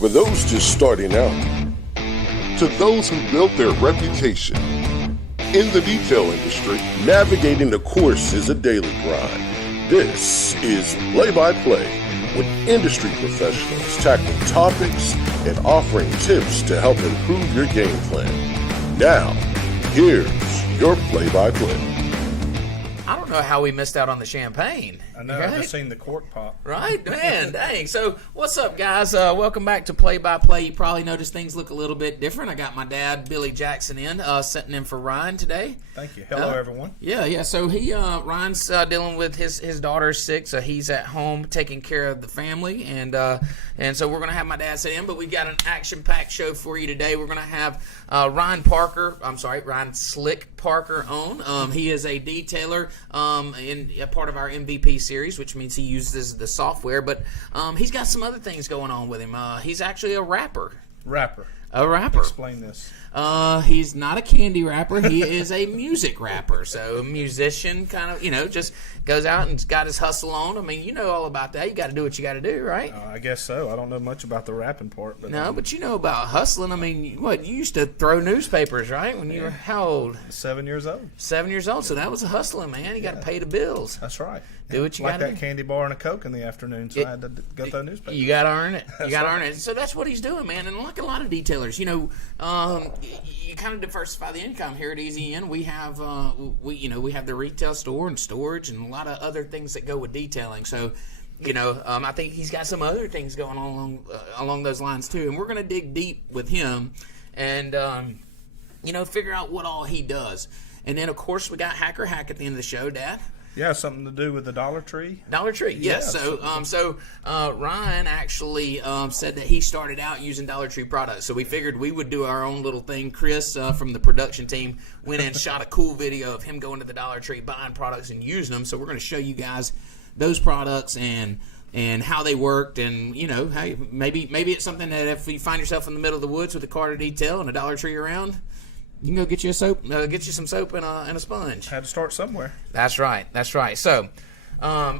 For those just starting out, to those who built their reputation. In the detail industry, navigating the course is a daily grind. This is Play-by-Play, with industry professionals tackling topics and offering tips to help improve your game plan. Now, here's your play-by-play. I don't know how we missed out on the champagne. I know, right? I've just seen the cork pop. Right? Man, dang. So, what's up, guys? Welcome back to Play-by-Play. You probably noticed things look a little bit different. I got my dad, Billy Jackson, sitting in for Ryan today. Thank you. Hello, everyone. Yeah. So, Ryan's dealing with his daughter's sick, so he's at home taking care of the family, and so we're going to have my dad sit in, but we've got an action-packed show for you today. We're going to have Ryan Slick Parker on. He is a detailer in a part of our MVP series, which means he uses the software, but he's got some other things going on with him. He's actually a rapper. A rapper. Explain this. He's not a candy rapper. He is a music rapper. So a musician kind of, just goes out and got his hustle on. I mean, you know all about that. You got to do what you got to do, right? I guess so. I don't know much about the rapping part. But but you know about hustling. I mean, you used to throw newspapers, right? When you were how old? 7 years old. 7 years old. So that was a hustling, man. You got to pay the bills. That's right. Do what you got to do. Like that candy bar and a Coke in the afternoon, so I had to go throw newspapers. You got to earn it. You got to earn it. So that's what he's doing, man. And like a lot of detailers, you kind of diversify the income here at Easy In. We have we have the retail store and storage and a lot of other things that go with detailing. So, I think he's got some other things going on along those lines too. And we're going to dig deep with him and figure out what all he does. And then of course we got Hacker Hack at the end of the show, Dad. Yeah, something to do with the Dollar Tree. Dollar Tree, yes. Yeah, so Ryan actually said that he started out using Dollar Tree products. So we figured we would do our own little thing. Chris from the production team went and shot a cool video of him going to the Dollar Tree, buying products and using them. So we're going to show you guys those products and how they worked, and how maybe it's something that if you find yourself in the middle of the woods with a car to detail and a Dollar Tree around, you can go get you some soap and a sponge. Had to start somewhere. That's right. So,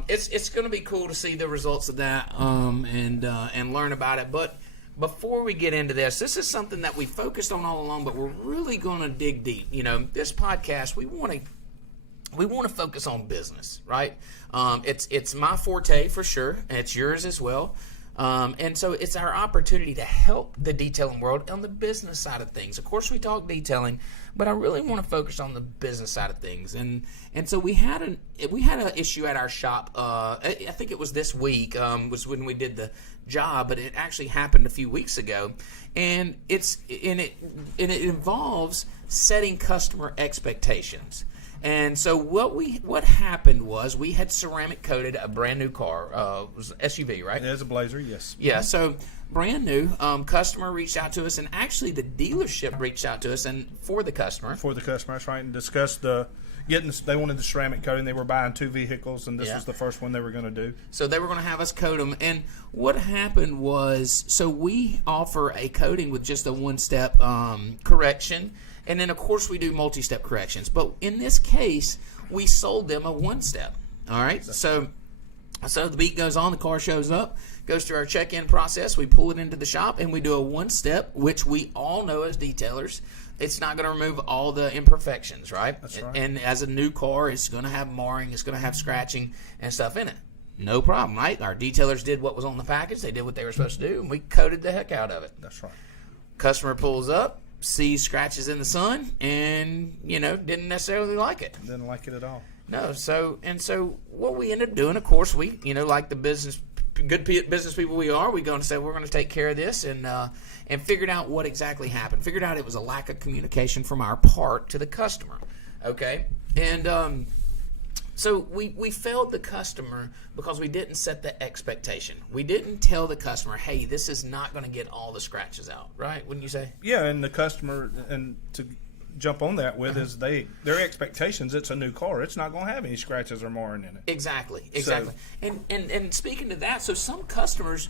it's going to be cool to see the results of that and learn about it. But before we get into this is something that we focused on all along, but we're really going to dig deep. This podcast we want to focus on business, right? It's my forte for sure, and it's yours as well. And so it's our opportunity to help the detailing world on the business side of things. Of course, we talk detailing, but I really want to focus on the business side of things. And so we had an issue at our shop. I think it was this week was when we did the job, but it actually happened a few weeks ago. And it involves setting customer expectations. And so what happened was we had ceramic coated a brand new car. It was an SUV, right? It is a Blazer, yes. Yeah, so brand new. Customer reached out to us, and actually the dealership reached out to us and for the customer. For the customer, that's right, and discussed they wanted the ceramic coating. They were buying two vehicles, and this was the first one they were going to do. So they were going to have us coat them. And what happened was, so we offer a coating with just a one-step correction. And then, of course, we do multi-step corrections. But in this case, we sold them a one-step. All right? So the beat goes on. The car shows up, goes through our check-in process. We pull it into the shop, and we do a one-step, which we all know as detailers. It's not going to remove all the imperfections, right? That's right. And as a new car, it's going to have marring. It's going to have scratching and stuff in it. No problem, right? Our detailers did what was on the package. They did what they were supposed to do, and we coated the heck out of it. That's right. Customer pulls up, sees scratches in the sun, and didn't necessarily like it. Didn't like it at all. No. So what we ended up doing, of course, we like the good business people we are, we go and say we're going to take care of this, and figured out what exactly happened. Figured out it was a lack of communication from our part to the customer. Okay, and so we failed the customer because we didn't set the expectation. We didn't tell the customer, hey, this is not going to get all the scratches out, right? Wouldn't you say? Yeah, and the customer, and to jump on that with is their expectations, it's a new car. It's not going to have any scratches or marring in it. Exactly. So, and speaking to that, so some customers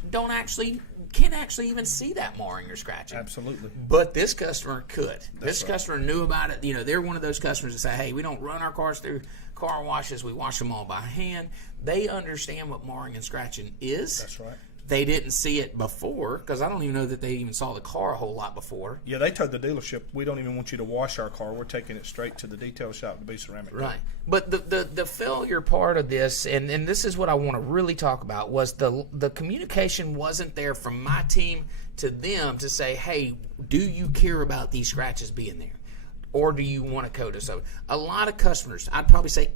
can't actually even see that marring or scratching. Absolutely. But this customer could. This right. customer knew about it. They're one of those customers that say, hey, we don't run our cars through car washes. We wash them all by hand. They understand what marring and scratching is. That's right. they didn't see it before, because I don't even know that they even saw the car a whole lot before. Yeah, they told the dealership, we don't even want you to wash our car. We're taking it straight to the detail shop to be ceramic. Right. But the failure part of this, and this is what I want to really talk about, was the communication wasn't there from my team to them to say, hey, do you care about these scratches being there? Or do you want to coat it? So a lot of customers, I'd probably say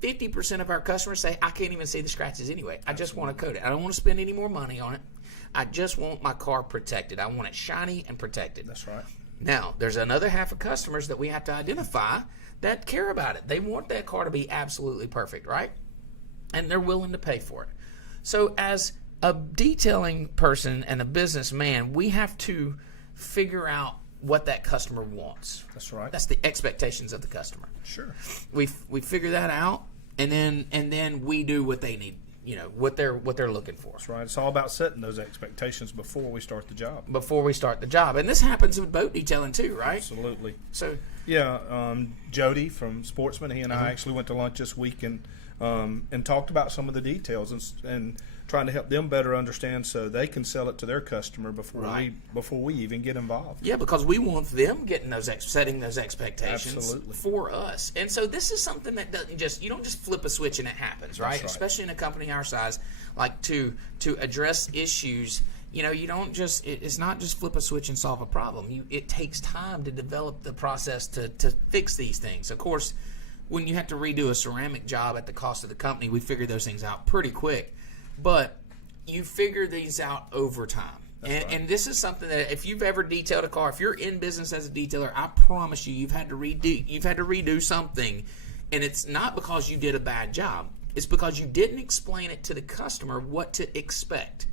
50% of our customers say, I can't even see the scratches anyway. I just want to coat it. I don't want to spend any more money on it. I just want my car protected. I want it shiny and protected. That's right. Now, there's another half of customers that we have to identify that care about it. They want that car to be absolutely perfect, right? And they're willing to pay for it. So as a detailing person and a businessman, we have to figure out what that customer wants. That's right. That's the expectations of the customer. Sure. We figure that out, and then we do what they need. What they're looking for. That's right. It's all about setting those expectations before we start the job. And this happens with boat detailing too, right? Absolutely. So yeah, Jody from Sportsman, he and I actually went to lunch this week and talked about some of the details and trying to help them better understand so they can sell it to their customer before we even get involved. Yeah, because we want them getting setting those expectations Absolutely. for us. And so this is something that you don't just flip a switch and it happens, right? That's right. Especially in a company our size, like to address issues. You don't just it's not just flip a switch and solve a problem. It takes time to develop the process to fix these things. Of course, when you have to redo a ceramic job at the cost of the company, we figure those things out pretty quick. But you figure these out over time. And this is something that if you've ever detailed a car, if you're in business as a detailer, I promise you've had to redo something, and it's not because you did a bad job. It's because you didn't explain it to the customer what to expect.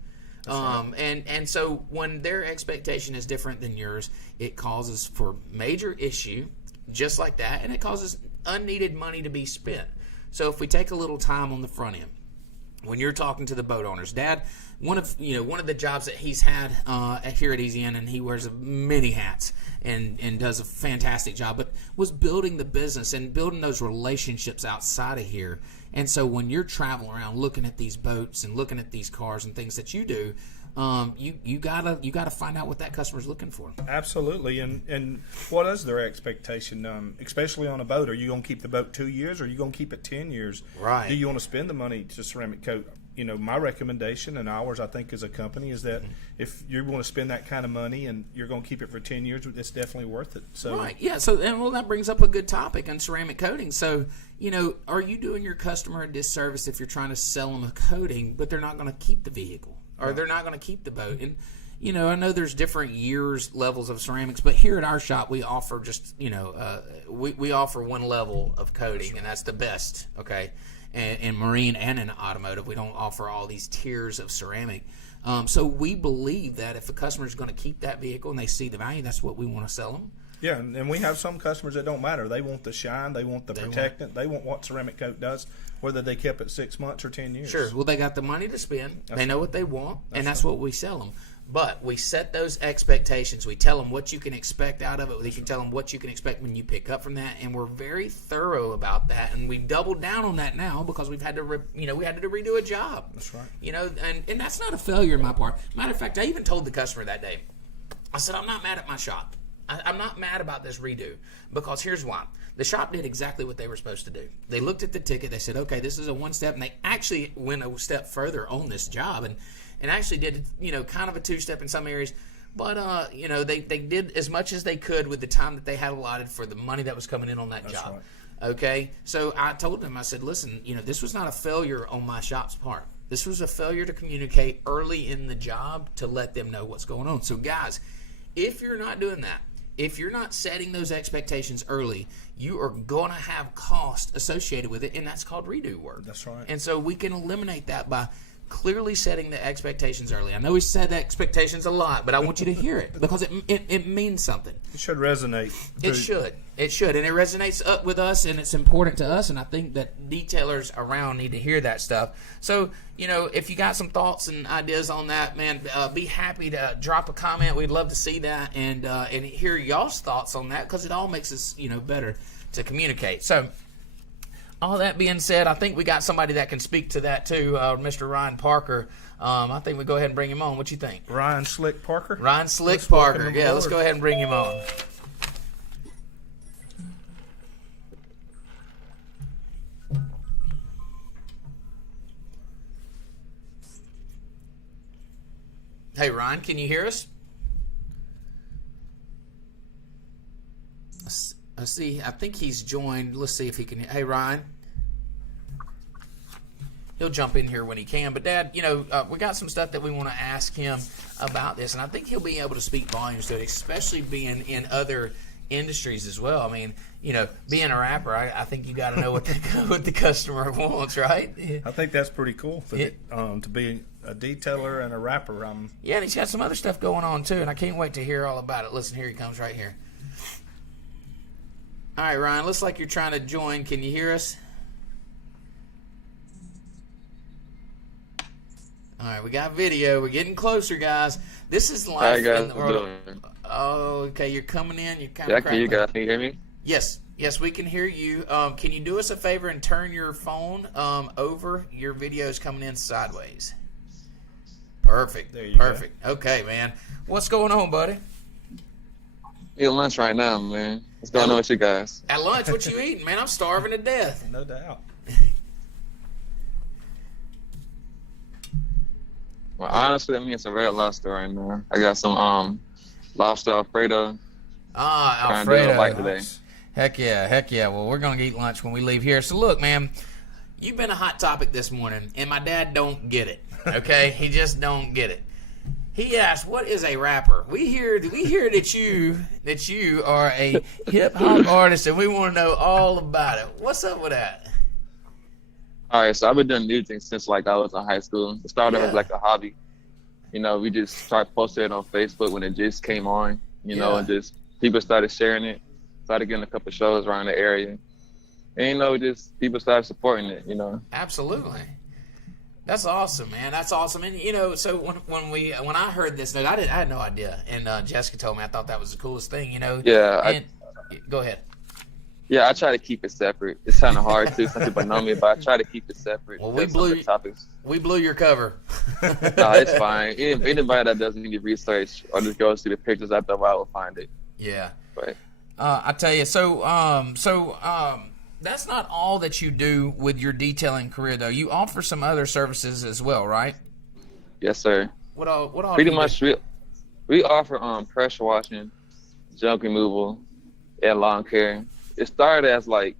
And so when their expectation is different than yours, it causes for major issue, just like that, and it causes unneeded money to be spent. So if we take a little time on the front end, when you're talking to the boat owners, Dad, one of the jobs that he's had here at Easy Inn, and he wears many hats and does a fantastic job, but was building the business and building those relationships outside of here. And so when you're traveling around looking at these boats and looking at these cars and things that you do, you gotta find out what that customer's looking for. Absolutely, and what is their expectation? Especially on a boat, are you going to keep the boat 2 years, or are you going to keep it 10 years? Right. Do you want to spend the money to ceramic coat? My recommendation and ours, I think, as a company, is that if you're going to spend that kind of money and you're going to keep it for 10 years, it's definitely worth it. So right, yeah. So that brings up a good topic on ceramic coating. So are you doing your customer a disservice if you're trying to sell them a coating, but they're not going to keep the vehicle? Or they're not going to keep the boat. And, I know there's different levels of ceramics, but here at our shop, we offer just, we offer one level of coating, and that's the best, okay? In marine and in automotive, we don't offer all these tiers of ceramic. So we believe that if a customer is going to keep that vehicle and they see the value, that's what we want to sell them. Yeah, and we have some customers that don't matter. They want the shine, they want the protectant, they want what ceramic coat does, whether they kept it 6 months or 10 years. Sure. Well, they got the money to spend. They know what they want, and that's what we sell them. But we set those expectations. We tell them what you can expect out of it. We can tell them what you can expect when you pick up from that, and we're very thorough about that. And we've doubled down on that now because we've had to, we had to redo a job. That's right. And that's not a failure on my part. Matter of fact, I even told the customer that day. I said, I'm not mad at my shop. I'm not mad about this redo, because here's why. The shop did exactly what they were supposed to do. They looked at the ticket. They said, okay, this is a one step, and they actually went a step further on this job and actually did, kind of a two-step in some areas. But, they did as much as they could with the time that they had allotted for the money that was coming in on that job. Right. Okay? So I told them, I said, listen, this was not a failure on my shop's part. This was a failure to communicate early in the job to let them know what's going on. So, guys, if you're not doing that, if you're not setting those expectations early, you are going to have cost associated with it, and that's called redo work. That's right. And so we can eliminate that by clearly setting the expectations early. I know we said expectations a lot, but I want you to hear it because it means something. It should resonate. It should, and it resonates up with us, and it's important to us, and I think that detailers around need to hear that stuff. So, if you got some thoughts and ideas on that, man, be happy to drop a comment. We'd love to see that and hear y'all's thoughts on that, because it all makes us, better to communicate. So, all that being said, I think we got somebody that can speak to that too, Mr. Ryan Parker. I think we go ahead and bring him on. What you think? Ryan Slick Parker? Ryan Slick Parker. Yeah, let's go ahead and bring him on. Hey, Ryan, can you hear us? Let's see. I think he's joined. Let's see if he can. Hey, Ryan. He'll jump in here when he can. But, Dad, we got some stuff that we want to ask him about this, and I think he'll be able to speak volumes to it, especially being in other industries as well. I mean, being a rapper, I think you got to know what the customer wants, right? I think that's pretty cool to be a detailer and a rapper. Yeah, and he's got some other stuff going on too, and I can't wait to hear all about it. Listen, here he comes right here. All right, Ryan, looks like you're trying to join. Can you hear us? All right, we got video. We're getting closer, guys. This is live in the world. Oh, okay, you're coming in. You're kind of can you hear me? Yes, we can hear you. Can you do us a favor and turn your phone over? Your video is coming in sideways. Perfect. There you go. Okay, man. What's going on, buddy? Eating lunch right now, man. What's going on with you guys? At lunch, what you eating, man? I'm starving to death. No doubt. Well, honestly, I'm eating some red lobster right now. I got some lobster Alfredo. Alfredo. Like today. Heck yeah. Well, we're going to eat lunch when we leave here. So, look, man, you've been a hot topic this morning, and my dad don't get it, okay? He just don't get it. He asked, what is a rapper? We hear that you are a hip-hop artist, and we want to know all about it. What's up with that? All right, so I've been doing music since, I was in high school. It started as, a hobby. We just started posting it on Facebook when it just came on, and just people started sharing it. Started getting a couple of shows around the area. And, just people started supporting it, Absolutely. That's awesome, man. That's awesome. And, so when I heard this news, I had no idea. And Jessica told me, I thought that was the coolest thing, Yeah. Go ahead. Yeah, I try to keep it separate. It's kind of hard to. Some people know me, but I try to keep it separate. Well, we blew your cover. No, it's fine. Anybody that does any research or just goes through the pictures after a while will find it. Yeah. But I tell you, so that's not all that you do with your detailing career, though. You offer some other services as well, right? Yes, sir. What all? Pretty much, we offer pressure washing, junk removal, and lawn care. It started as we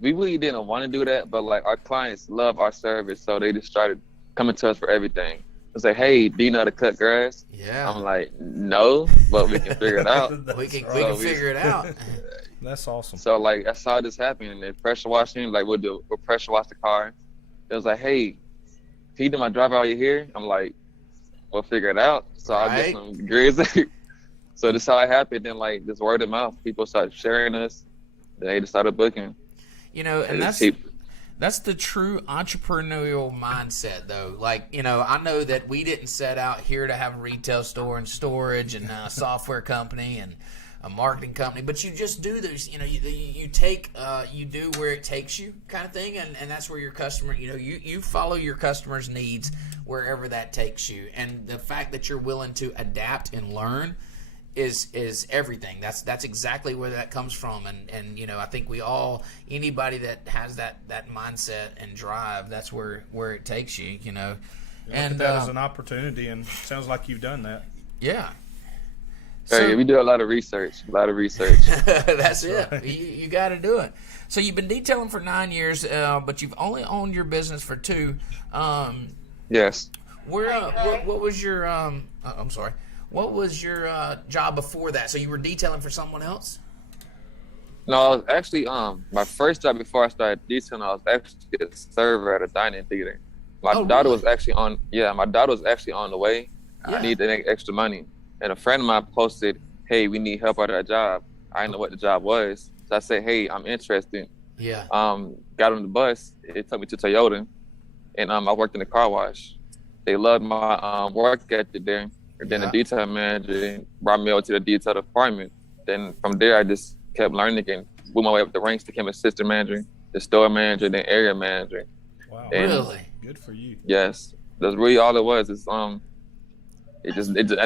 really didn't want to do that, but our clients love our service, so they just started coming to us for everything. It's like, hey, do you know how to cut grass? Yeah. I'm like, no, but we can figure it out. we can figure it out. That's awesome. So I saw this happen, and then pressure washing, we'll pressure wash the car. It was like, hey, can you do my driver while you're here? I'm like, we'll figure it out. So I'll get some grease. So this is how it happened. Then this word of mouth, people started sharing us. They just started booking. And that's the true entrepreneurial mindset, though. I know that we didn't set out here to have a retail store and storage and a software company and a marketing company, but you just do this. You take, you do where it takes you, kind of thing, and that's where your customer. You follow your customer's needs wherever that takes you, and the fact that you're willing to adapt and learn is everything. That's exactly where that comes from, and I think anybody that has that mindset and drive, that's where it takes you. And that as an opportunity, and sounds like you've done that. Yeah. Hey, we do a lot of research. That's it. You got to do it. So you've been detailing for 9 years, but you've only owned your business for 2. Yes. What was your? I'm sorry. What was your job before that? So you were detailing for someone else? No, I was actually my first job before I started detailing. I was actually a server at a dining theater. My daughter was actually on. Yeah, my daughter was actually on the way. Yeah. I needed extra money, and a friend of mine posted, "Hey, we need help at our job." I didn't know what the job was, so I said, "Hey, I'm interested." Yeah. Got on the bus. It took me to Toyota, and I worked in the car wash. They loved my work ethic there. And then the detail manager brought me over to the detail department. Then from there, I just kept learning and moved my way up the ranks, became assistant manager. the store manager, then area manager. Wow. And Really? Good for you. yes, that's really all it was. It's I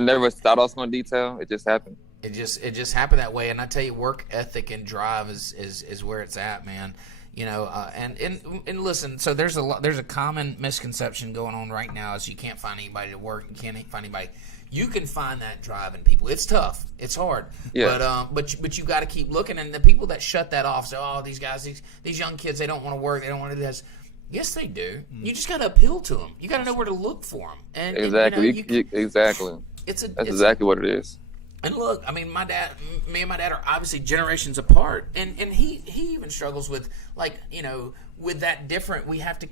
never thought I was gonna detail. It just happened. It just happened that way, and I tell you, work ethic and drive is where it's at, man. You know, and listen. So there's a common misconception going on right now is you can't find anybody to work. You can't find anybody. You can find that drive in people. It's tough. It's hard. Yeah. But you got to keep looking. And the people that shut that off say, oh, these guys, these young kids, they don't want to work. They don't want to do this. Yes, they do. You just got to appeal to them. You got to know where to look for them. And Exactly. exactly. That's exactly what it is. And look, I mean, me and my dad are obviously generations apart, and he even struggles with, like, you know, with that different. We have to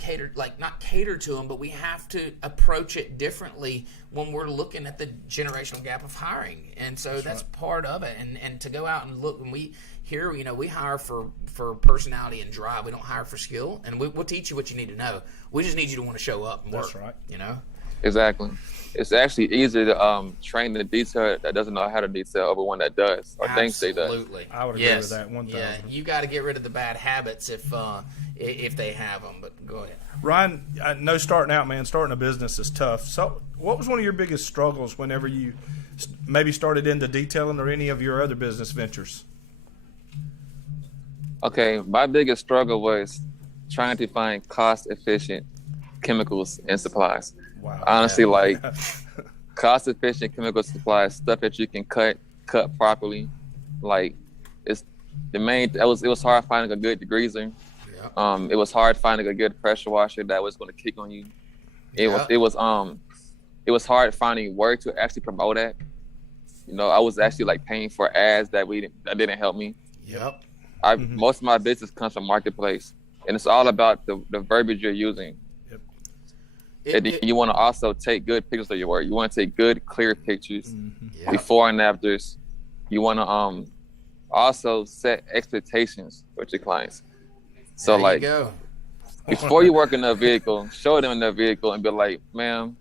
not cater to him, but we have to approach it differently when we're looking at the generational gap of hiring, and so that's part of it. And to go out and look, when we here, you know, we hire for personality and drive. We don't hire for skill, and we'll teach you what you need to know. We just need you to want to show up and work. That's right. You know. Exactly. It's actually easier to train the detail that doesn't know how to detail over one that does or thinks they does. Absolutely. I would agree with that 1,000. Yeah, you got to get rid of the bad habits if they have them. But go ahead, Ryan. I know starting out, man, starting a business is tough. So, what was one of your biggest struggles whenever you maybe started into detailing or any of your other business ventures? Okay, my biggest struggle was trying to find cost-efficient chemicals and supplies. Wow. Honestly, like cost-efficient chemical supplies, stuff that you can cut properly. Like it was hard finding a good degreaser. Yeah. It was hard finding a good pressure washer that was going to kick on you. It was hard finding where to actually promote at. You know, I was actually like paying for ads that didn't help me. Yep. Most of my business comes from marketplace, and it's all about the verbiage you're using. And you want to also take good pictures of your work. You want to take good, clear pictures before and afters. You want to also set expectations with your clients. So, there like, you go. before you work in their vehicle, show them their vehicle and be like, ma'am,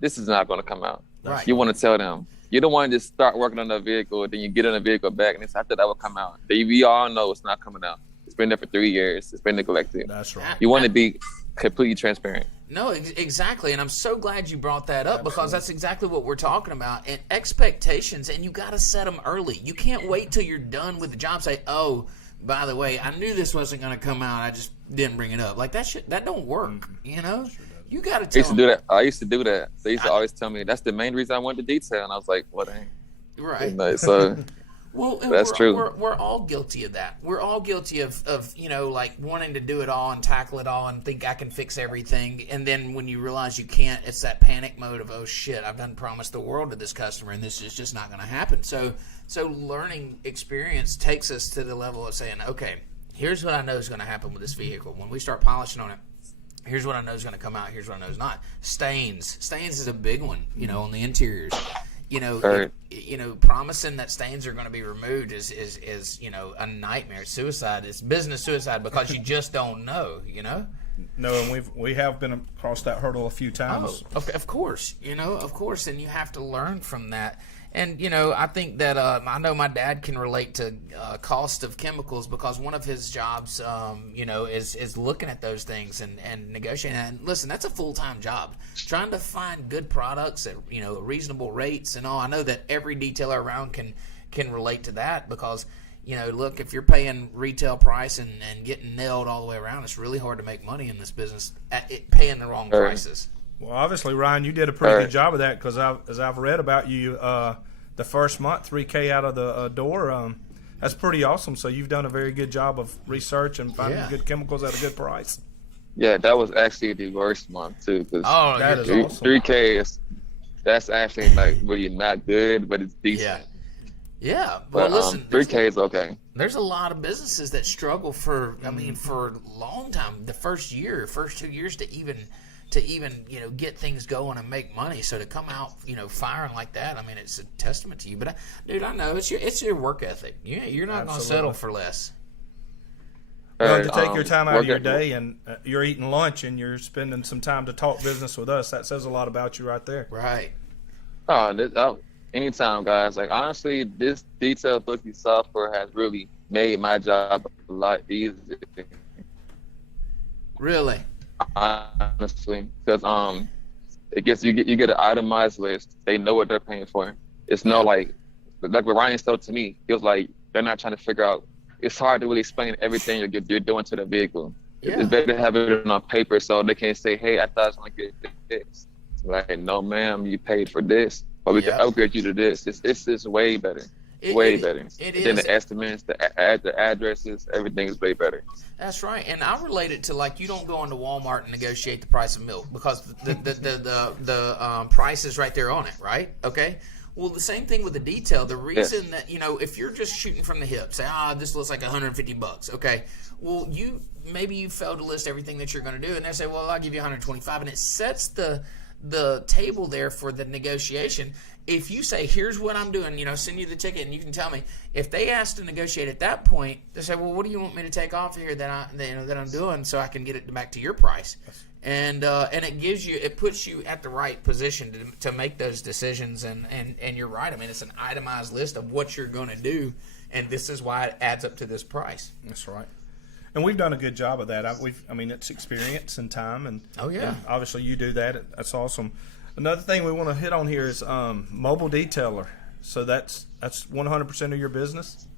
this is not going to come out. Right. You want to tell them. You don't want to just start working on the vehicle, then you get on the vehicle back, and it's after that will come out. We all know it's not coming out. It's been there for 3 years. It's been neglected. That's right. You want to be completely transparent. No, exactly, and I'm so glad you brought that up because that's exactly what we're talking about. And expectations, and you got to set them early. You can't wait till you're done with the job. Say, oh, by the way, I knew this wasn't going to come out. I just didn't bring it up. Like that don't work. You know, you got to tell. I used to do that. They used to always tell me that's the main reason I went to detail, and I was like, "What? Right." So. Well, that's true. We're all guilty of that. We're all guilty of you know, like wanting to do it all and tackle it all and think I can fix everything. And then when you realize you can't, it's that panic mode of, oh shit, I've done promised the world to this customer and this is just not going to happen. So learning experience takes us to the level of saying, okay, here's what I know is going to happen with this vehicle. When we start polishing on it, here's what I know is going to come out. Here's what I know is not. Stains is a big one, you know, on the interiors. You know, promising that stains are going to be removed is you know, a nightmare. Suicide. It's business suicide because you just don't know. You know. No, and we have been across that hurdle a few times. Oh, of course. You know, of course, and you have to learn from that. And you know, I think that I know my dad can relate to cost of chemicals because one of his jobs, you know, is looking at those things and negotiating. And listen, that's a full-time job, trying to find good products at, you know, reasonable rates and all. I know that every detailer around can relate to that because, you know, look, if you're paying retail price and getting nailed all the way around, it's really hard to make money in this business at paying the wrong prices. Well, obviously, Ryan, you did a pretty good job of that because as I've read about you, the first month, $3,000 out of the door, that's pretty awesome. So you've done a very good job of research and finding good chemicals at a good price. Yeah, that was actually the worst month too. Oh, that is awesome. $3,000 that's actually like really not good, but it's decent. Yeah. Well, But listen, $3,000 is okay. there's a lot of businesses that struggle for a long time, the first 2 years to even you know, get things going and make money. So to come out, you know, firing like that, I mean, it's a testament to you. But dude, I know it's your work ethic. You're not going to settle for less. Well, to take your time out of your day and you're eating lunch and you're spending some time to talk business with us, that says a lot about you right there. Right. Anytime, guys. Like, honestly, this detailed Bookie software has really made my job a lot easier. Really? Honestly, because it gets you get an itemized list. They know what they're paying for. It's no like what Ryan said to me. He was like, they're not trying to figure out. It's hard to really explain everything you're doing to the vehicle. Yeah. It's better to have it on paper so they can say, hey, I thought I was gonna get this. Like, no, ma'am, you paid for this, but we can upgrade you to this. It's way better. Way better. Then the estimates, the addresses, everything is way better. That's right, and I relate it to like you don't go into Walmart and negotiate the price of milk because the price is right there on it, right? Okay. Well, the same thing with the detail. The reason that if you're just shooting from the hip, say, this looks like $150. Okay. Well, you failed to list everything that you're going to do, and they say, well, I'll give you $125, and it sets the table there for the negotiation. If you say, here's what I'm doing, send you the ticket, and you can tell me. If they ask to negotiate at that point, they say, well, what do you want me to take off here that I'm doing so I can get it back to your price? And it puts you at the right position to make those decisions. And you're right. I mean, it's an itemized list of what you're going to do, and this is why it adds up to this price. That's right. And we've done a good job of that. It's experience and time, and and obviously you do that. That's awesome. Another thing we want to hit on here is mobile detailer. So that's 100% of your business.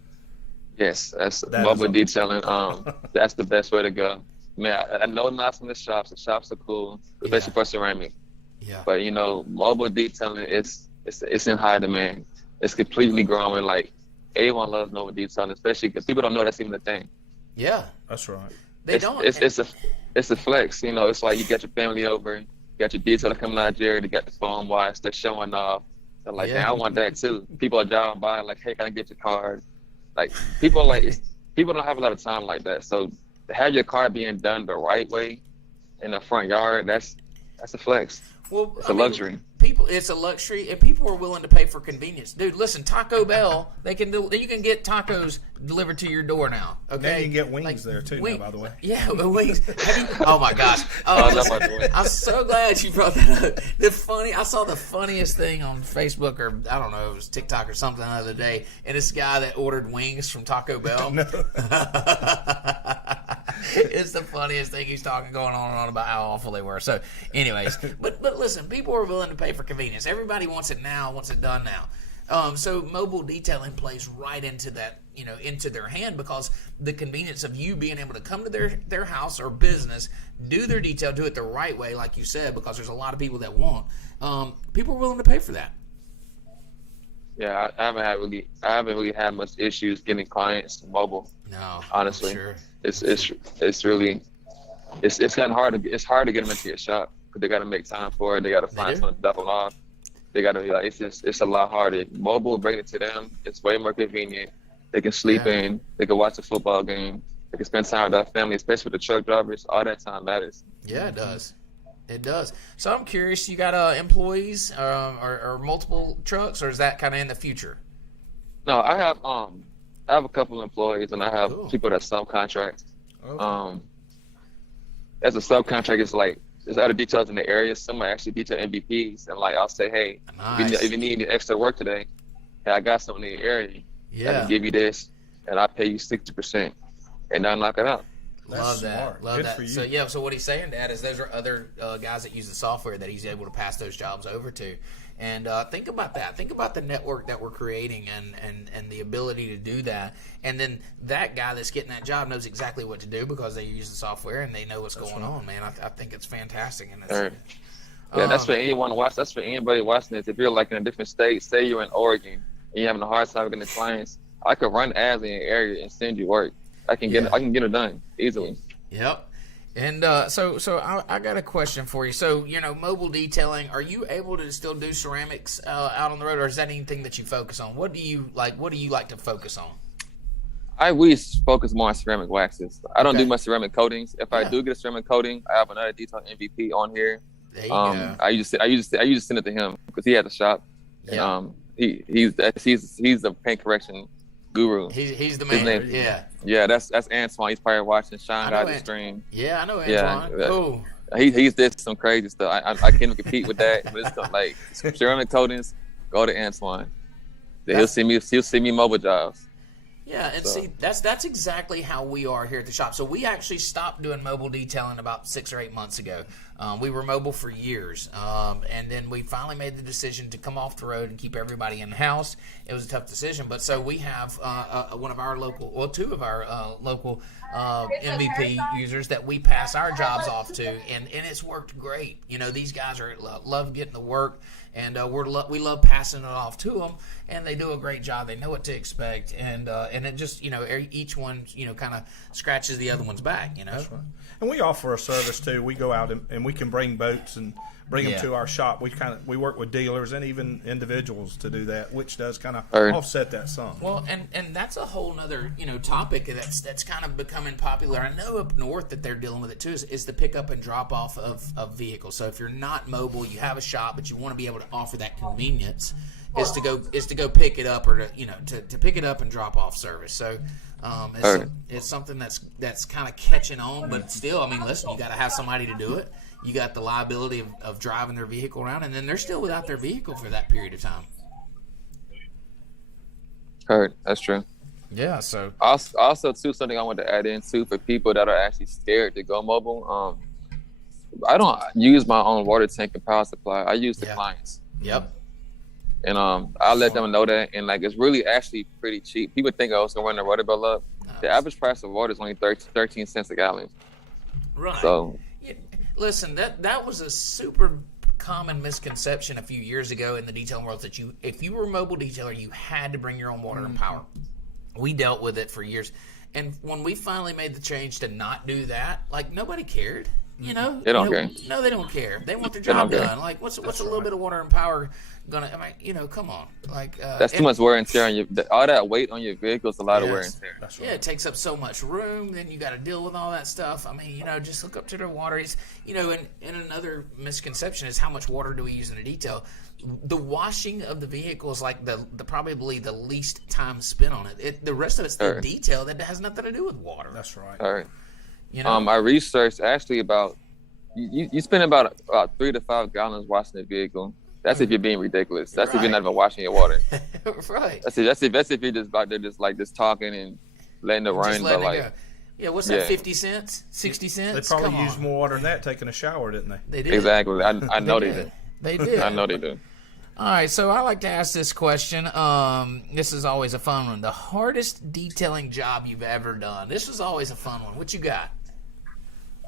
Yes, that's mobile detailing. That's the best way to go. Man, I know not from the shops. The shops are cool, especially for ceramic. Yeah. But mobile detailing it's in high demand. It's completely growing. Like everyone loves mobile detailing, especially because people don't know that's even a thing. Yeah, that's right. They don't. It's a flex. It's like you got your family over, you got your detailer coming out there, they got the phone wash, they're showing off. They're like, man, I want that too. People are driving by like, hey, can I get your card? Like people don't have a lot of time like that. So to have your car being done the right way in the front yard, that's a flex. Well, it's a luxury. It's a luxury, and people are willing to pay for convenience. Dude, listen, Taco Bell, you can get tacos delivered to your door now. Okay, and you can get wings there too. Now, by the way, yeah, wings. Oh my gosh! I'm so glad you brought that up. I saw the funniest thing on Facebook, or I don't know, it was TikTok or something the other day, and this guy that ordered wings from Taco Bell. No. It's the funniest thing. He's going on and on about how awful they were. So, anyways, but listen, people are willing to pay for convenience. Everybody wants it now, wants it done now. So mobile detailing plays right into that, into their hand, because the convenience of you being able to come to their house or business, do their detail, do it the right way, like you said, because there's a lot of people that want. People are willing to pay for that. Yeah, I haven't really had much issues getting clients mobile. No, honestly, sure. It's really kind of hard to get them into your shop, because they got to make time for it. They got to find something to double off. They got to be like, it's a lot harder. Mobile, bring it to them. It's way more convenient. They can sleep in. They can watch a football game. They can spend time with their family, especially with the truck drivers. All that time matters. Yeah, it does. It does. So I'm curious, you got employees or multiple trucks, or is that kind of in the future? No, I have a couple employees, and I have people that subcontract. Okay. As a subcontract, there's other details in the area. Some are actually detail MVPs, and I'll say, hey, nice. if you need any extra work today, hey, I got something in the area. I can give you this, and I pay you 60%, and I'll knock it out. Love that. Smart. Love Good that. for you. So what he's saying, Dad, is those are other guys that use the software that he's able to pass those jobs over to. And think about that. Think about the network that we're creating and the ability to do that. And then that guy that's getting that job knows exactly what to do because they use the software and they know what's going on, man. I think it's fantastic. And that's for anyone watching. That's for anybody watching this. If you're in a different state, say you're in Oregon and you're having a hard time getting the clients, I could run ads in your area and send you work. I can get it done easily. Yep. And so I got a question for you. So, mobile detailing, are you able to still do ceramics out on the road, or is that anything that you focus on? What do you like to focus on? I really focus more on ceramic waxes. I don't do much ceramic coatings. If I do get a ceramic coating, I have another detail MVP on here. There you go. I used to send it to him because he has a shop. Yeah. And, he's the paint correction guru. He's the man. Yeah, that's Antoine. He's probably watching Shine Out the Stream. Yeah, I know Antoine. Yeah, cool. He's did some crazy stuff. I can't even compete with that. But it's stuff like ceramic coatings. Go to Antoine. He'll see me mobile jobs. Yeah, and see, that's exactly how we are here at the shop. So we actually stopped doing mobile detailing about 6 or 8 months ago. We were mobile for years, and then we finally made the decision to come off the road and keep everybody in the house. It was a tough decision, but so we have one of our local, well, 2 of our local MVP users that we pass our jobs off to, and it's worked great. You know, these guys love getting to work, and we love passing it off to them, and they do a great job. They know what to expect, and it just, you know, each one, you know, kind of scratches the other one's back, you know. That's right. And we offer a service too. We go out and we can bring boats and bring them to our shop. We work with dealers and even individuals to do that, which does kind of offset that some. Well, and that's a whole nother, you know, topic that's kind of becoming popular. I know up north that they're dealing with it too, is the pickup and drop off of vehicles. So if you're not mobile, you have a shop, but you want to be able to offer that convenience, is to go pick it up, or to pick it up and drop off service. So it's something that's kind of catching on, but still, I mean, listen, you got to have somebody to do it. You got the liability of driving their vehicle around, and then they're still without their vehicle for that period of time. Heard. That's true. Yeah. So also too, something I want to add in too, for people that are actually scared to go mobile. I don't use my own water tank and power supply. I use the clients. Yep. And I let them know that, and like, it's really actually pretty cheap. People think I was gonna run their water bill up. The average price of water is only 13 cents a gallon. Right. So listen, that was a super common misconception a few years ago in the detailing world, that if you were a mobile detailer, you had to bring your own water and power. We dealt with it for years, and when we finally made the change to not do that, like, nobody cared. You know, they don't care. No, they don't care. They want their job done. Like, what's a little bit of water and power gonna? I mean, you know, come on. Like, that's too much wear and tear on your. All that weight on your vehicle is a lot of wear and tear. That's right. Yeah, it takes up so much room. Then you got to deal with all that stuff. I mean, you know, just hook up to their water. It's, you know, and another misconception is how much water do we use in a detail? The washing of the vehicle is like the probably the least time spent on it. The rest of it's the detail that has nothing to do with water. That's right. All right. You know, I researched actually about you spend about 3 to 5 gallons washing the vehicle. That's if you're being ridiculous. That's if you're not even washing your water. Right. That's if you're just out there just talking and letting it run. But like, go. Yeah, what's that? 50 cents, 60 cents. They probably used more water than that taking a shower, didn't they? They did. Exactly. I know they did. They did. I know they do. All right, so I like to ask this question. This is always a fun one. The hardest detailing job you've ever done. This was always a fun one. What you got?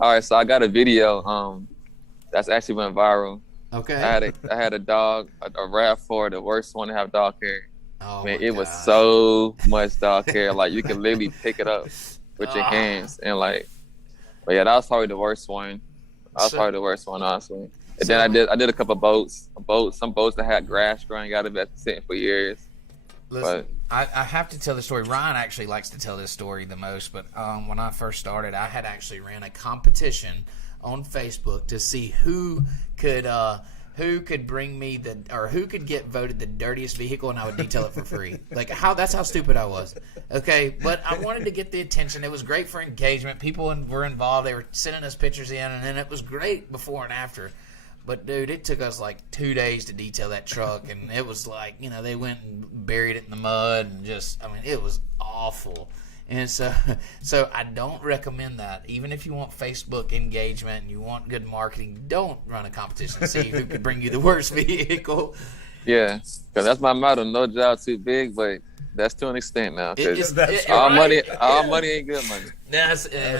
All right, so I got a video that's actually went viral. Okay. I had a dog, a RAV4, the worst one to have dog hair. Oh, man, it was so much dog hair. Like, you can literally pick it up with your hands, and like, but yeah, that was probably the worst one. Probably the worst one, honestly. And then I did a couple of boats, some boats that had grass growing out of it, sitting for years. Listen, I have to tell the story. Ryan actually likes to tell this story the most, but when I first started, I had actually ran a competition on Facebook to see who could bring me who could get voted the dirtiest vehicle, and I would detail it for free. Like, that's how stupid I was. Okay, but I wanted to get the attention. It was great for engagement. People were involved. They were sending us pictures in, and then it was great before and after. But, dude, it took us like 2 days to detail that truck, and it was like, you know, they went and buried it in the mud, and just, I mean, it was awful. And so I don't recommend that. Even if you want Facebook engagement and you want good marketing, don't run a competition to see who could bring you the worst vehicle. Yeah, because that's my motto: no job too big, but that's to an extent now. All money ain't good money.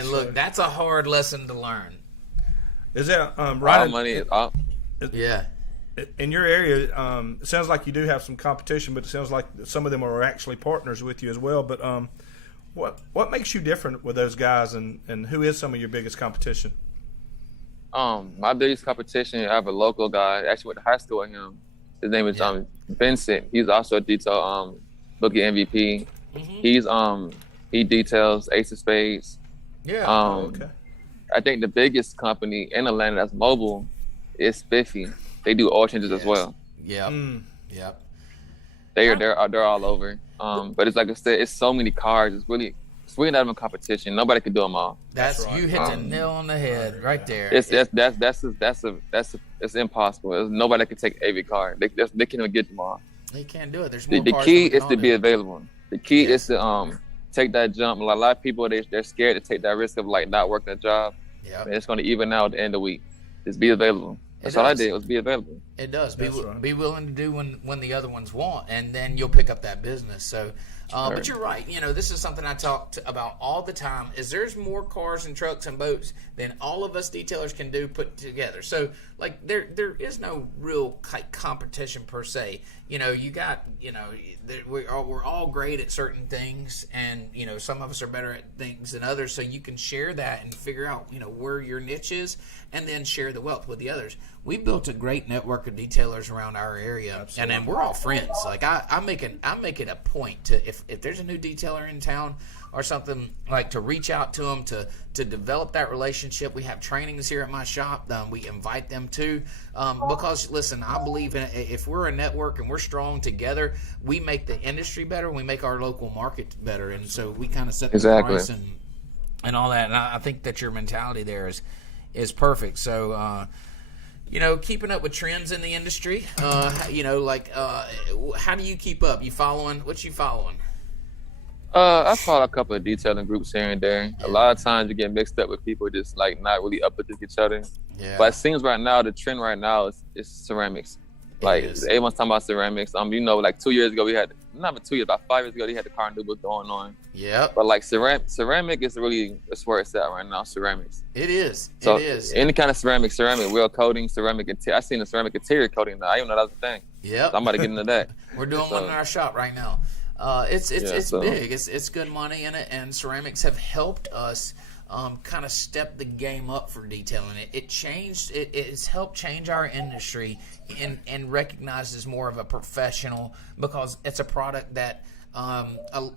Look, that's a hard lesson to learn. Is that right? All money is all. Yeah. In your area, it sounds like you do have some competition, but it sounds like some of them are actually partners with you as well. But what makes you different with those guys, and who is some of your biggest competition? My biggest competition, I have a local guy. Actually went to high school with him. His name is Vincent. He's also a detail Bookie MVP. Mm-hmm. He details Ace of Spades. Yeah. Okay. I think the biggest company in Atlanta that's mobile is Spiffy. They do oil changes as well. Yep. Yep. They're all over. But it's like I said, it's so many cars. It's really not even competition. Nobody can do them all. That's right. You hit the nail on the head right there. It's impossible. Nobody can take every car. They can't even get them all. They can't do it. There's more the cars key is to be available. The key is to take that jump. A lot of people they're scared to take that risk of like not working a job. Yeah, it's going to even out at the end of the week. Just be available. That's all I did was be available. It does. Be willing to do when the other ones want, and then you'll pick up that business. So, but you're right. This is something I talk about all the time. Is there's more cars and trucks and boats than all of us detailers can do put together. So, like there is no real competition per se. You got we're all great at certain things, and some of us are better at things than others. So you can share that and figure out where your niche is, and then share the wealth with the others. We built a great network of detailers around our area. Absolutely. And then we're all friends. Like I make it a point to if there's a new detailer in town or something, like to reach out to them to develop that relationship. We have trainings here at my shop. We invite them to because listen, I believe if we're a network and we're strong together, we make the industry better. We make our local market better, and so we kind of set the price and all that. And I think that your mentality there is perfect. So. Keeping up with trends in the industry, how do you keep up? You following? What you following? I follow a couple of detailing groups here and there. A lot of times you get mixed up with people just like not really up with each other. Yeah. But it seems right now, the trend right now is ceramics. Like everyone's talking about ceramics. Like 2 years ago we had, not even 2 years, about 5 years ago they had the carnival going on. Yeah. But like ceramic is really, that's where it's at right now, ceramics. It is. So it is. Any kind of ceramic wheel coating, ceramic interior. I seen the ceramic interior coating now. I didn't know that was a thing. Yeah. So I'm about to get into that. We're doing one in our shop right now. It's big. It's good money in it, and ceramics have helped us kind of step the game up for detailing. It's helped change our industry and recognized as more of a professional, because it's a product that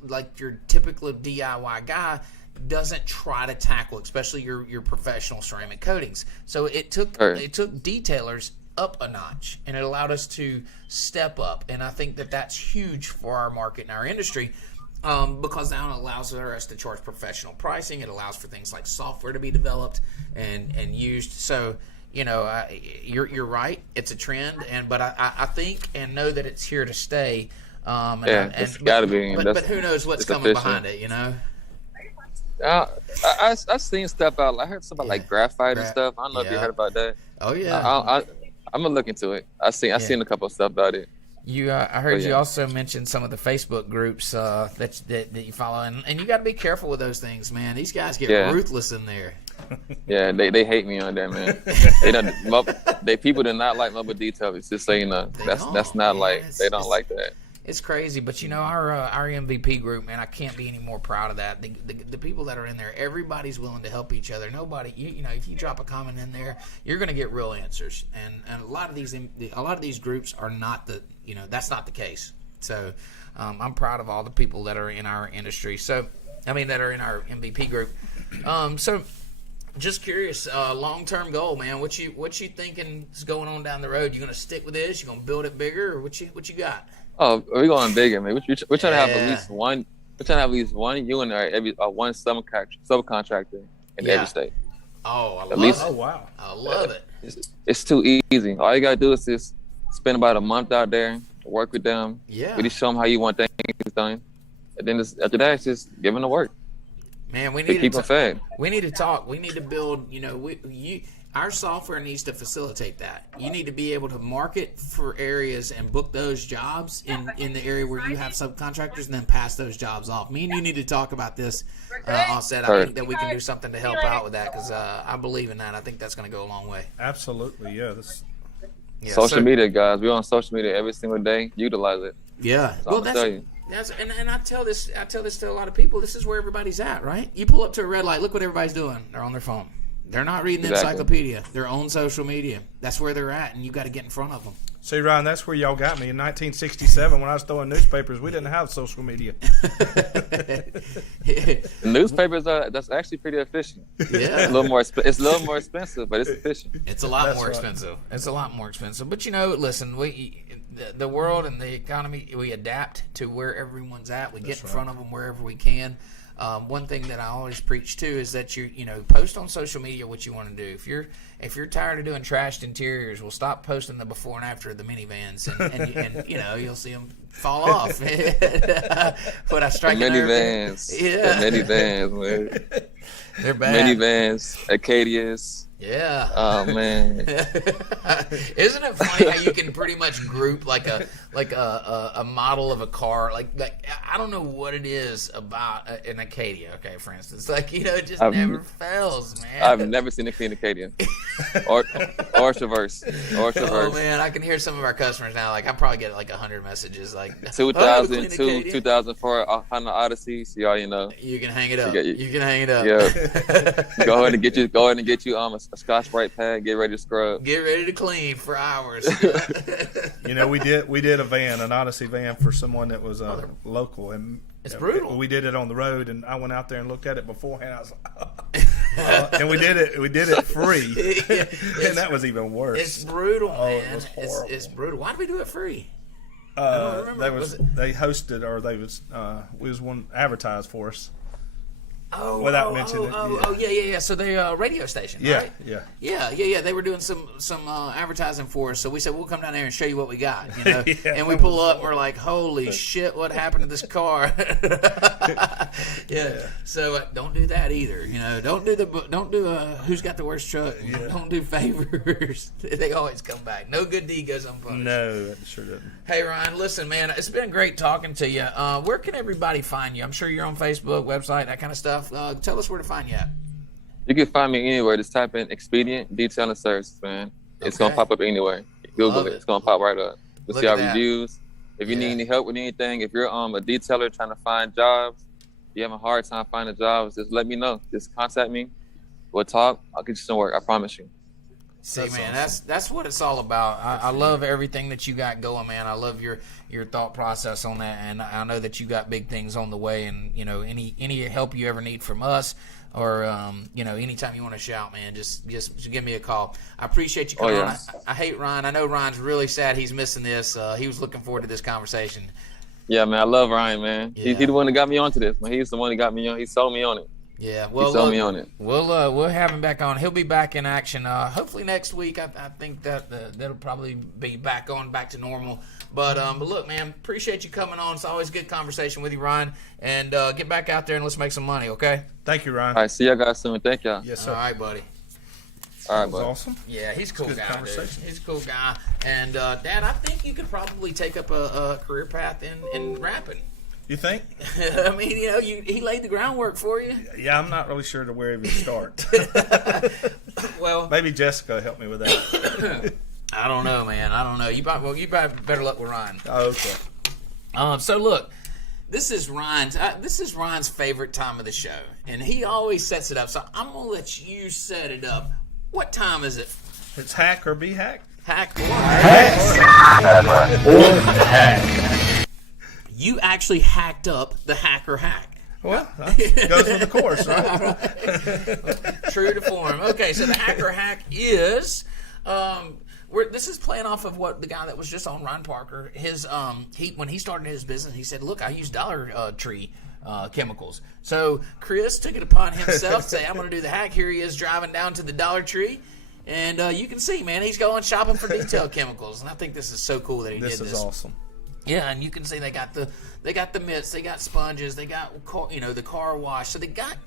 like your typical DIY guy doesn't try to tackle, especially your professional ceramic coatings. So it took detailers up a notch, and it allowed us to step up, and I think that that's huge for our market and our industry, because now it allows us to charge professional pricing. It allows for things like software to be developed and used. So you're right, it's a trend, but I think and know that it's here to stay. It's got to be. But who knows what's coming behind it? I've seen stuff out. I heard something like graphite and stuff. I don't know if you heard about that. Oh yeah. I'm gonna look into it. I seen a couple of stuff about it. I heard you also mention some of the Facebook groups that you follow, and you got to be careful with those things, man. These guys get ruthless in there. Yeah, they hate me on there, man. They people do not like mobile detail. It's just saying that's not like they don't like that. It's crazy, but our MVP group, man, I can't be any more proud of that. The people that are in there, everybody's willing to help each other. Nobody, if you drop a comment in there, you're going to get real answers. And a lot of these groups are not that's not the case. So I'm proud of all the people that are in our industry. So that are in our MVP group. So just curious, long-term goal, man. What you thinking is going on down the road? You going to stick with this? You going to build it bigger, or what you got? Oh, we're going bigger, man. We're trying to have at least one. We're trying to have at least one unit or every one subcontractor in every state. Oh, I love it. Oh, wow. I love it. It's too easy. All you gotta do is just spend about a month out there, work with them. Yeah. Really show them how you want things done, and then after that, it's just give them the work. Man, we need to keep them fed. We need to talk. We need to build. Our software needs to facilitate that. You need to be able to market for areas and book those jobs in the area where you have subcontractors, and then pass those jobs off. Me and you need to talk about this offset. I think that we can do something to help out with that, because I believe in that. I think that's going to go a long way. Absolutely, yeah. Social media, guys. We're on social media every single day. Utilize it. Yeah. Well, and I tell this to a lot of people. This is where everybody's at, right? You pull up to a red light. Look what everybody's doing. They're on their phone. They're not reading the encyclopedia. They're on social media. That's where they're at, and you got to get in front of them. See, Ryan, that's where y'all got me. In 1967, when I was throwing newspapers, we didn't have social media. Newspapers that's actually pretty efficient. Yeah, it's a little more expensive, but it's efficient. It's a lot more expensive. It's a lot more expensive. But listen, the world and the economy, we adapt to where everyone's at. We get in front of them wherever we can. one thing that I always preach too is that you post on social media what you want to do. If you're tired of doing trashed interiors, well, stop posting the before and after of the minivans, and you'll see them fall off. But I strike the minivans, yeah, the minivans, man. They're bad. Minivans, Acadias. Yeah. Oh man. Isn't it funny how you can pretty much group like a model of a car? Like I don't know what it is about an Acadia. Okay, for instance, it just never fails, man. I've never seen a clean Acadian or Traverse. Oh man, I can hear some of our customers now. Like I probably get 100 messages. Like 2002, 2004 Honda Odyssey. So y'all, you can hang it up. You can hang it up. Yeah. Go ahead and get you a Scotch Brite pad. Get ready to scrub. Get ready to clean for hours. We did a van, an Odyssey van for someone that was local, and it's brutal. We did it on the road, and I went out there and looked at it beforehand. I was like, and we did it free, and that was even worse. It's brutal, man. It was horrible. It's brutal. Why did we do it free? They hosted, or we was one advertised for us. Without mentioning it. Yeah. So the radio station, right? Yeah. They were doing some advertising for us. So we said we'll come down there and show you what we got, And we pull up, and we're like, "Holy shit! What happened to this car?" Yeah. So don't do that either. Don't do who's got the worst truck. Yeah. Don't do favors. They always come back. No good deed goes unpunished. No, that sure doesn't. Hey Ryan, listen, man, it's been great talking to you. Where can everybody find you? I'm sure you're on Facebook, website, that kind of stuff. Tell us where to find you at. You can find me anywhere. Just type in Expedient Detailing Services, man. It's going to pop up anywhere. Google it. It's going to pop right up. You'll see our reviews. If you need any help with anything, if you're a detailer trying to find jobs, you have a hard time finding jobs, just let me know. Just contact me. We'll talk. I'll get you some work. I promise you. See, man, awesome. That's what it's all about. I love everything that you got going, man. I love your thought process on that, and I know that you got big things on the way. And any help you ever need from us, or anytime you want to shout, man, just give me a call. I appreciate you coming on. I hate Ryan. I know Ryan's really sad he's missing this. He was looking forward to this conversation. Yeah, man, I love Ryan, man. Yeah. He's the one that got me onto this, man. He's the one that got me on. He sold me on it. Yeah, well, he sold me on it. We'll have him back on. He'll be back in action. Hopefully next week. I think that'll probably be back to normal. But look, man, appreciate you coming on. It's always a good conversation with you, Ryan. And get back out there and let's make some money, okay? Thank you, Ryan. All right, see y'all guys soon. Thank y'all. Yes, sir. All right, buddy. All right, buddy. Awesome. Yeah, he's a cool guy, dude. He's a cool guy. And Dad, I think you could probably take up a career path in rapping. You think? I mean, he laid the groundwork for you. Yeah, I'm not really sure to where even start. Well, maybe Jessica will help me with that. I don't know, man. I don't know. You better luck with Ryan. Oh, okay. So look, this is Ryan's favorite time of the show, and he always sets it up. So I'm gonna let you set it up. What time is it? It's hack or be hacked. Hack or hack. You actually hacked up the hacker hack. Well, that goes with the course, right? True to form. Okay, so the hacker hack is this is playing off of what the guy that was just on, Ron Parker. His when he started his business, he said, "Look, I use Dollar Tree chemicals." So Chris took it upon himself to say, "I'm going to do the hack." Here he is driving down to the Dollar Tree. And you can see, man, he's going shopping for detail chemicals, and I think this is so cool that he did this. This is awesome. Yeah, and you can see they got the mitts, they got sponges, they got the car wash. So they got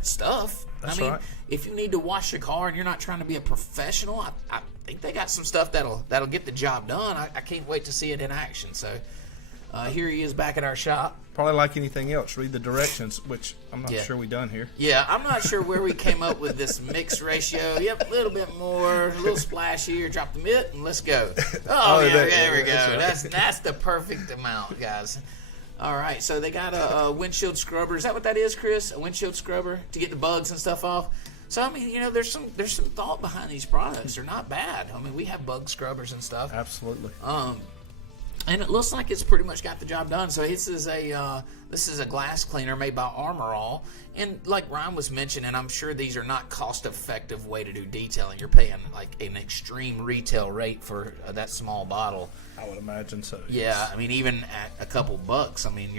stuff. That's right. If you need to wash your car and you're not trying to be a professional, I think they got some stuff that'll get the job done. I can't wait to see it in action. So here he is back at our shop. Probably like anything else, read the directions, which I'm not sure we done here. Yeah, I'm not sure where we came up with this mix ratio. Yep, a little bit more, a little splash here. Drop the mitt and let's go. Oh yeah, there we go. That's the perfect amount, guys. All right, so they got a windshield scrubber. Is that what that is, Chris? A windshield scrubber to get the bugs and stuff off. So I mean, there's some thought behind these products. They're not bad. I mean, we have bug scrubbers and stuff. Absolutely. And it looks like it's pretty much got the job done. So this is a glass cleaner made by Armor All. And like Ryan was mentioning, I'm sure these are not cost-effective way to do detailing. You're paying like an extreme retail rate for that small bottle. I would imagine so. Yeah, I mean, even at a couple bucks, I mean,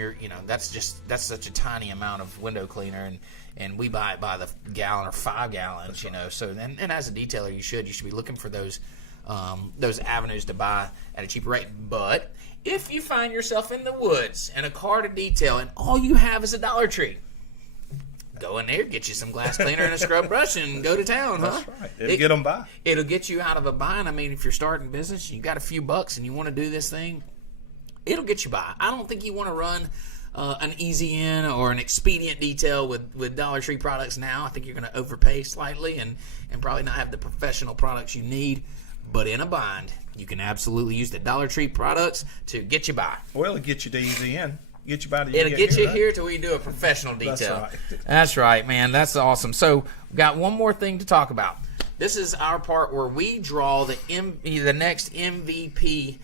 that's such a tiny amount of window cleaner, and we buy it by the gallon or 5 gallons, So and as a detailer, you should be looking for those avenues to buy at a cheaper rate. But if you find yourself in the woods and a car to detail, and all you have is a Dollar Tree, go in there, get you some glass cleaner and a scrub brush, and go to town, huh? That's right. It'll get them by. It'll get you out of a bind. I mean, if you're starting business, you got a few bucks and you want to do this thing, it'll get you by. I don't think you want to run an Easy In or an Expedient detail with Dollar Tree products now. I think you're going to overpay slightly and probably not have the professional products you need. But in a bind, you can absolutely use the Dollar Tree products to get you by. Well, it'll get you to Easy In. Get you by to It'll get you here till we do a professional detail. That's right, man. That's awesome. So we got one more thing to talk about. This is our part where we draw the next MVP,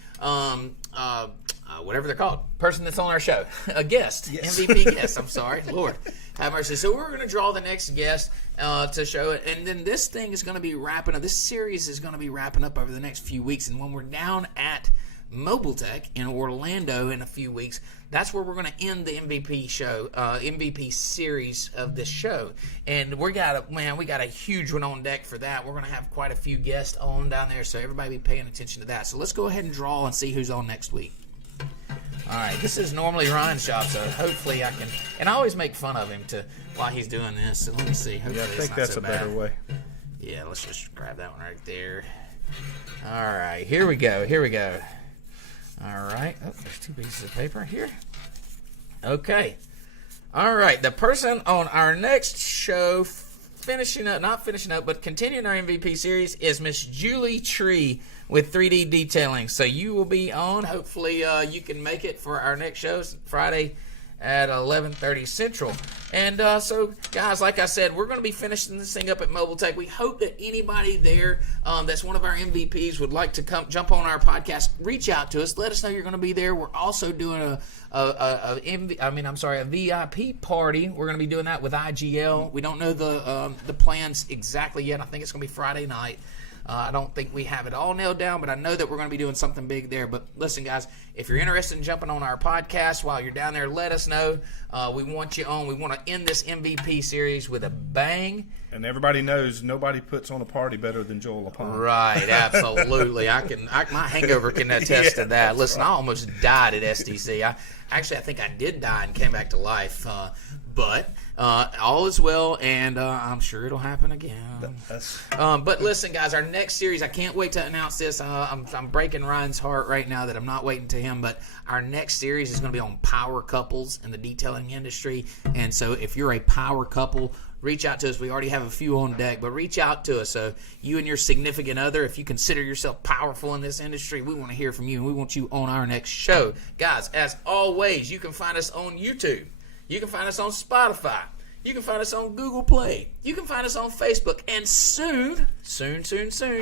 whatever they're called, person that's on our show, a guest, yes. MVP guest. I'm sorry, Lord have mercy. So we're going to draw the next guest to show it, and then this thing is going to be wrapping up. This series is going to be wrapping up over the next few weeks, and when we're down at Mobile Tech in Orlando in a few weeks, that's where we're going to end the MVP show, MVP series of this show. And we got a huge one on deck for that. We're going to have quite a few guests on down there, so everybody be paying attention to that. So let's go ahead and draw and see who's on next week. All right, this is normally Ryan's job, so hopefully I can. And I always make fun of him while he's doing this. So let me see. Hopefully I think that's a better way. Yeah, let's just grab that one right there. All right, here we go. All right. Oh, there's 2 pieces of paper here. Okay. All right. The person on our next show, not finishing up, but continuing our MVP series is Miss Julie Tree with 3D Detailing. So you will be on. Hopefully you can make it for our next show, Friday at 11:30 Central. And so, guys, like I said, we're going to be finishing this thing up at Mobile Tech. We hope that anybody there that's one of our MVPs would like to come jump on our podcast. Reach out to us. Let us know you're going to be there. We're also doing a VIP party. We're going to be doing that with IGL. We don't know the plans exactly yet. I think it's going to be Friday night. I don't think we have it all nailed down, but I know that we're going to be doing something big there. But listen, guys, if you're interested in jumping on our podcast while you're down there, let us know. We want you on. We want to end this MVP series with a bang. And everybody knows nobody puts on a party better than Joel Lapone. Right, absolutely. My hangover can attest to that. Listen, I almost died at SDC. I think I did die and came back to life. But all is well, and I'm sure it'll happen again. But listen, guys, our next series, I can't wait to announce this. I'm breaking Ryan's heart right now that I'm not waiting to him, but our next series is going to be on power couples in the detailing industry. And so if you're a power couple, reach out to us. We already have a few on deck, but reach out to us. So you and your significant other, if you consider yourself powerful in this industry, we want to hear from you, and we want you on our next show. Guys, as always, you can find us on YouTube. You can find us on Spotify. You can find us on Google Play. You can find us on Facebook. And soon,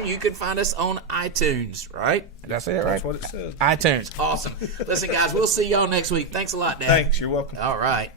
you can find us on iTunes, right? Did I say that right? That's what it says. iTunes. Awesome. Listen, guys, we'll see y'all next week. Thanks a lot, Dad. Thanks. You're welcome. All right.